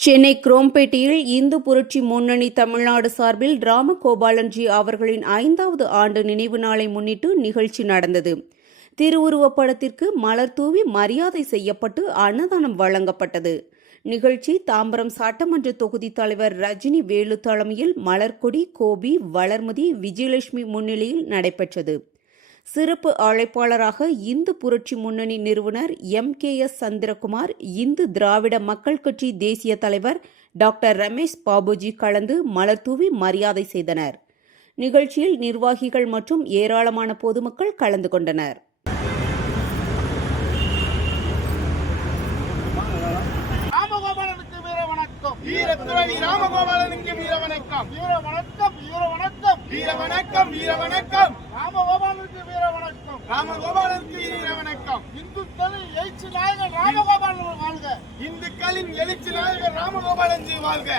சென்னை குரோம்பேட்டையில் இந்து புரட்சி முன்னணி தமிழ்நாடு சார்பில் ராமகோபாலன்ஜி அவர்களின் ஐந்தாவது ஆண்டு நினைவு நாளை முன்னிட்டு நிகழ்ச்சி நடந்தது. திருவுருவப் படத்திற்கு மலர் தூவி மரியாதை செய்யப்பட்டு அன்னதானம் வழங்கப்பட்டது. நிகழ்ச்சி தாம்பரம் சட்டமன்ற தொகுதி தலைவர் ரஜினி வேலு தலைமையில் மலர்கொடி கோபி வளர்மதி விஜயலட்சுமி முன்னிலையில் நடைபெற்றது. சிறப்பு அழைப்பாளராக இந்து புரட்சி முன்னணி நிறுவனர் M. K. S. Chandrakumar Hindu Dravida Makkal Katchi தேசிய தலைவர் டாக்டர் ரமேஷ் பாபுஜி கலந்து மலர்தூவி மரியாதை செய்தனர். நிகழ்ச்சியில் நிர்வாகிகள் மற்றும் ஏராளமான பொதுமக்கள் கலந்து கொண்டனர். ராமகோபாலனுக்கு வீர வணக்கம். வீர வணக்கம் வீர வணக்கம். வீர வணக்கம் வீர வணக்கம் வீர வீர வணக்கம் ராமகோபாலனுக்கு வீர வணக்கம் இந்துக்களின் எழுச்சி நாயகன் ராமகோபாலன் வாழ்க. இந்துக்களின் எழுச்சி நாயகர் ராமகோபாலன் வாழ்க.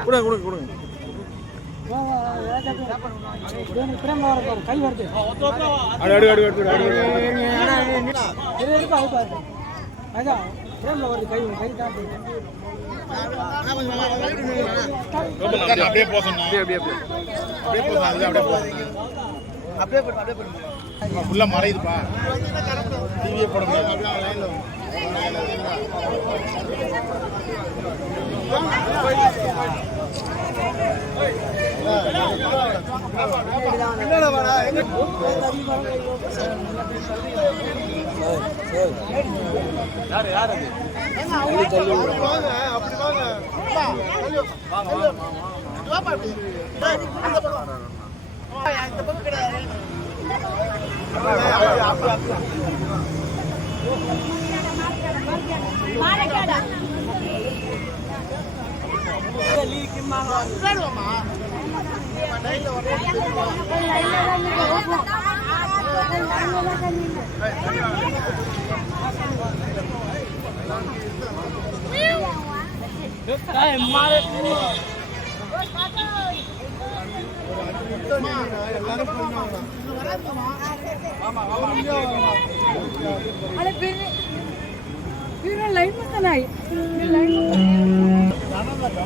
கொடுங்க. கொடுங்க கொடுங்க அப்படியே போசணும் அப்படியே. அப்படியே அப்படியே அதுல அப்படியே போசணும் அப்படியே போடு அப்படியே போடு ஃபுல்லா மறையுதுப்பா. டிவியே போட முடியாது. அப்படியே அவன் லைன்ல வந்து. என்னடா வாடா, எங்க அப்படி வாங்க அப்படி வாங்க Đây, ma đấy. அட பின்ன பின்ன லைன் மட்டும் லைன் லைன்